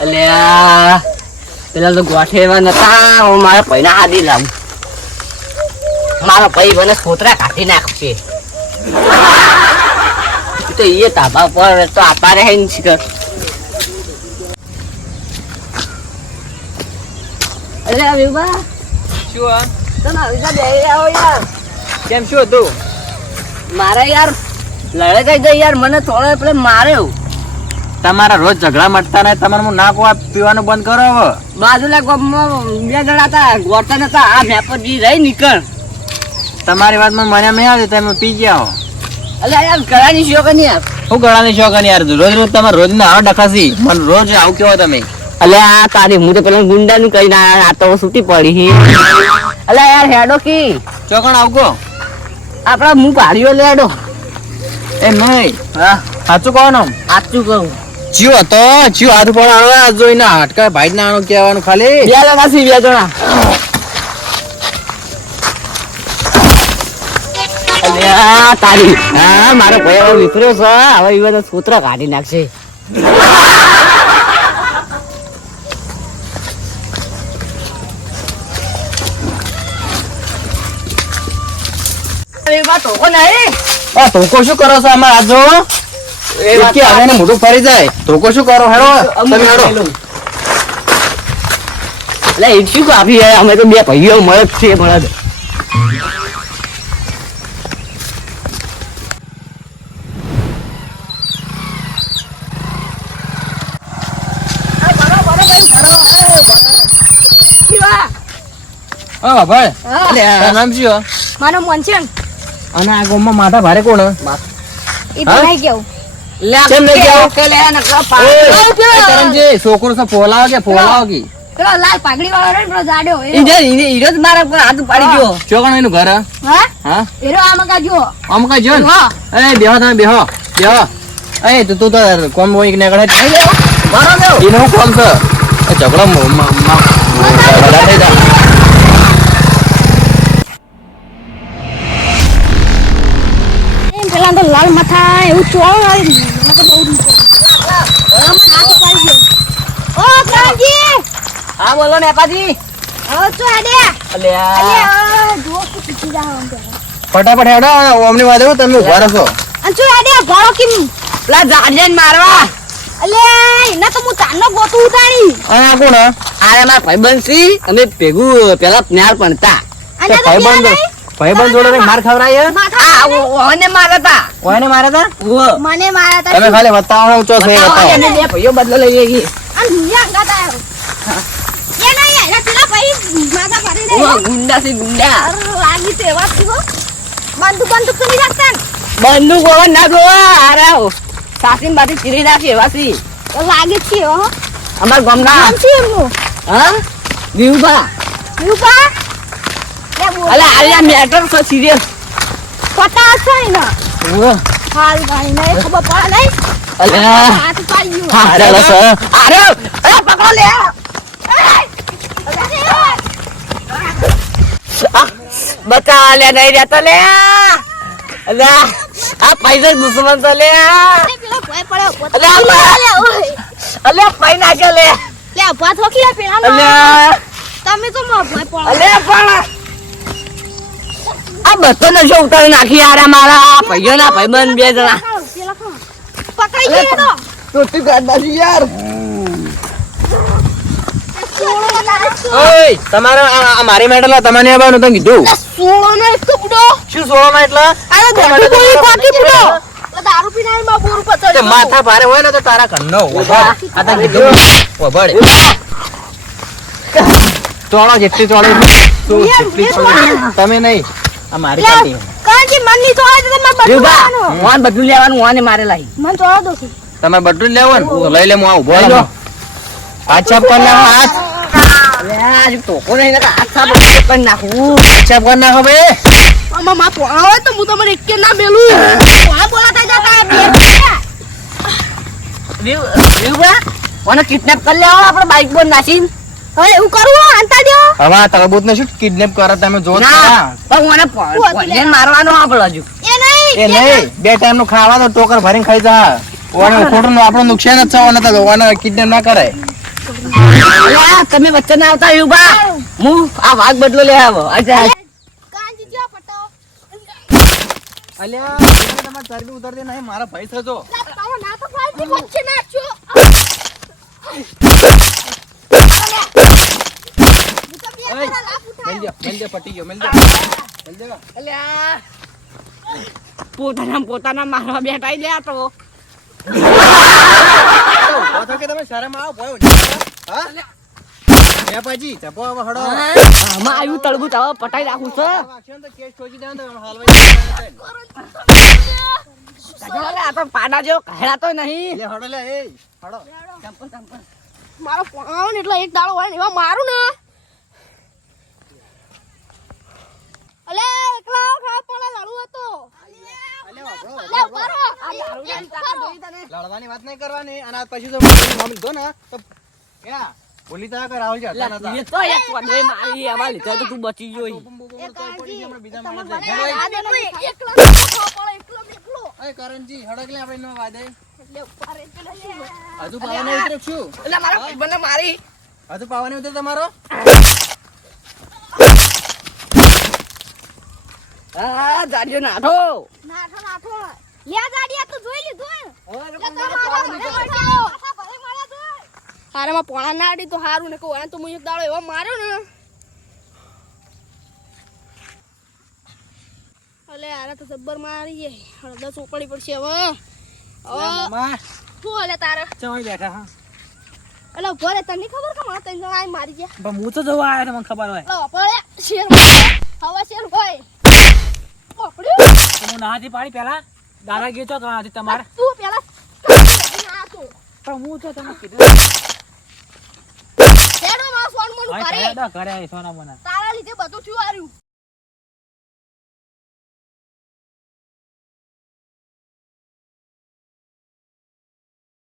અલ્યા પેલા તો ગોઠેવા નતા. હું મારા પૈના આદી લાવું. મારો ભાઈ મને છોતરા કાઢી નાખશે. તો એ તાબા પર તો આપારે હે ને શિખર. અરે વિભા શું તમે આવી બે આવો યાર. કેમ શું હતું? મારે યાર લડે કઈ ગઈ યાર. મને થોડો એટલે માર્યો. તમારા રોજ ઝઘડા મટતા નહીં. તમારે હું ના કહું પીવાનું બંધ કરો હવે. બાજુના ગામમાં બે જણા હતા ગોતા નતા. આ મેપરજી રહી નીકળ. તમારી વાતમાં મને નહીં આવતી. તમે પી ગયા હો. અલ્યા યાર ગળાની શોખ નહીં યાર. હું ગળાની શોખ યાર. રોજ રોજ તમારે રોજ ના આવો ડખાસી. મને રોજ આવું કેવો તમે? અલ્યા તારી હું તો પેલા ગુંડા નું કઈ ના. આ તો છૂટી પડી. અલ્યા યાર હેડો કી ચોકણ આવકો આપડા હું પાડ્યો લેડો. એ નહીં સાચું કહો ને. સાચું કહું. જીવ હતો જીવ હાથ પણ આણવા જોઈને હાટકા ભાઈ ના આણો કહેવાનું ખાલી. બે જણા સી બે જણા. અલ્યા તારી હા મારો ભાઈ વિફર્યો છે. હવે એ બધા સૂત્ર કાઢી નાખશે. ધોકો શું કરો છો અમારે આજો? મોટું ફરી જાય. ધોકો શું કરો? હેડો તમે હેડો. એટલે એ શું કાપી અમે તો બે ભાઈઓ મળે છે. મળે હા ભાઈ નામ શું? મારો મનચન અને આ ગામમાં માથા ભારે કોણ? એ તો નહીં કેવું. કેમ નહીં કેવું? છોકરો છે ફોલાવો કે ફોલાવો કે પેલો લાલ પાઘડી વાળો રે પેલો જાડ્યો હીરો જ મારા પર હાથ પાડી ગયો. ચોકણ એનું ઘર? હા હા એરો આમકા જો આમ કઈ જો ને. હા એ બેહો તમે બેહો બેહો. એ તું તો કોમ હોય કે નીકળે એનું કોમ છે. ઝઘડો વધારે થઈ જાય. પેલા તો લાલ માથા એવું ચોળ આવી મને બહુ દુખે. મને હાથ પાડી ગયો. ઓ કાજી હા બોલો ને પાજી. હવે તો આડે અલ્યા અલે જો તો પીછી જા આમ તો ફટાફટ હેડો. ઓમની વાત એવું તમે ઉભા રહેશો. અને જો આડે ઘોડો કેમ પેલા જાડિયાને મારવા. અલે એના તો હું તાનો ગોતું ઉતાણી. આ કોણ? આ મારા ભાઈબંધ સી. અમે ભેગું પેલા ન્યાર ભણતા. અને તો ભાઈબંધ જોડે માર ખવરાય? માથા ઓને મારતા. કોઈને માર્યા તા? મને મારા તા તમે ખાલી બતાવો ચો છે બતાવો. એને બે ભાઈઓ બદલો લઈ ગઈ. અને યા ગાતા એ નહીં એના પેલા ભાઈ માથા પાડી દે. ઓ ગુંડા સી ગુંડા. લાગી તે વાત થયો. બંદૂક તો નહીં રાખતા ને. બંદૂક ઓવર ના ગોવા. આરાવ સાસીન બાથી ચીરી નાખી એવા સી. તો લાગે છે હો અમાર ગામના નામ છે એમનું હા વિભા. રૂપા લે બોલ અલા આલિયા મેટર સો સિરિયસ. પતા છે ને ઓ હાલ ભાઈ ને ખબર પડે નહીં. અલ્યા હાથ પાડી ગયો. હા ચાલો સર. અરે અરે પકડો લે. બતા લે નહીં રહેતો લે. અલ્યા આ પૈસા દુશ્મન તો લે. પેલો ભય પડ્યો અલ્યા લે ઓય અલ્યા પૈ નાખે લે. લે ભાત હોકી પેલા અલ્યા તમે તો મો ભય પડો અલ્યા પણ આ બધો નશો ઉતારી નાખી યાર મારા ભાઈઓ ના ભાઈબંધ બે જણા. પકડી ગયો તો ટોટી કાઢી યાર. ઓય તમારે આ મારી મેટલા તમને આવવાનું તને કીધું. સોળો નો એક તો બુડો શું સોળો એટલા? આનો ગોળી ગોળી કોટી બુડો દારૂ પીને માં બોર ઉપર તે ચડી માથા ભારે હોય ને તો તારા ઘરનો ઉભા. આ તને કીધું ઉભા. ચોળો જેટલી ચોળો જેટલી ચોળો તમે નહીં. આ મારી કાઢી. કાંજી મનની તો આવે તો તમારે બધું વિભા લેવાનું. વાન બધું લેવાનું વાને મારે લાઈ. મન ચોળો દો છે તમારે બધું જ લેવાનું તો લઈ લે હું આ ઉભો રહો. હાથ છાપ કરી નાખો. હાથ અલ્યા હજુ ટોકો નહીં ને હાથ સાફ કરી નાખું. છાપ કરી નાખો બે. આમાં માં પોણા હોય તો હું તમારે એક ના મેલું પોણા બોલાતા જતા બે વિભા ઓને કિડનેપ કરી લેવો આપણે બાઈક પર નાખીને. હવે એવું કરું અંતા દો હવે આ તરબૂચ ને શું કિડનેપ કરે તમે જો ના પણ ઓને પોલીસ મારવાનો આપણે હજુ એ નહીં એ નહીં બે ટાઈમ નું ખાવા તો ટોકર ભરીને ખાઈ જા. ખોટું આપણું નુકસાન જ થવાનું હતા, ઓને કિડનેપ ના કરાય. અલ્યા, તમે વચ્ચે ના આવતા યુબા. હું આ વાઘ બદલો લે આવો. અચ્છા કાંજી જો પટાવો અલ્યા તમારે ચરબી ઉતારી દે નહીં, મારા ભાઈ થજો. તારો ના તો ફાઈલ વચ્ચે નાખ્યો મેલ દે પટી ગયો, મેલ દે. અલ્યા, પોતાના મારવા બેઠા ઈ લે આ તો. તો કે તમે શરમ આવો ભયો. હા એ પાજી ચપો આવો હડો. આમાં આવ્યું તળબૂચ આવો પટાઈ રાખું છે. વાક્ષણ તો કેસ ઠોકી દેવાનો તો હાલવાઈ અલ્યા, આ તો પાડા જેવો કહેરાતો નહીં. લે હડો લે એ હડો. મારો ફોન એટલે એક દાડો હોય ને એવા મારું ને અલે એકલા ખા પડે લડું હતો લે ઉભારો આ દારૂ ની તાકાત જોઈ તને લડવાની વાત નહીં કરવાની અને આ પછી જો નામ લીધો ને તો ક્યાં બોલી તા કર રાહુલ જતા નતા. એ તો એક પડવે મારી આવા લીધે તો તું બચી ગયો ઈ. બીજા તમને માણસ બધા યાદ નહીં એકલા ખા પડે એકલો એ કરણજી હડક લે આપણે નો વાદે એટલે ઉભારે એટલે શું હજુ પાવાનો ઉતરે શું એટલે મારા ભાઈબંધને મારી. હજુ પાવાનો ઉતરે તમારો હા, જાડિયો નાઠો. નાઠો નાઠો લે ગાડી તો જોઈ લીધું હારે માં પોણા ના આડી તો હારું ને કહું તો હું એક દાડો એવો માર્યો ને અલે આરે તો જબ્બર મારી છે હળદા ચોપડી પડશે હવે મામા શું હલે તારે ચમઈ બેઠા હા અલે ઉભો રે તને ખબર કે મારા તને આઈ મારી ગયા પણ હું તો જોવા આયા તમને ખબર હોય અલે પડે શેર હવે શેર કોઈ પકડ્યું હું નાથી પાડી પેલા દાદા ગયો તો કહાથી તમારે તું પેલા ના તું પણ હું તો તમને કીધું હેડો માં ફોન મન કરે કરે સોના મને તારા લીધે બધું થયું આર્યું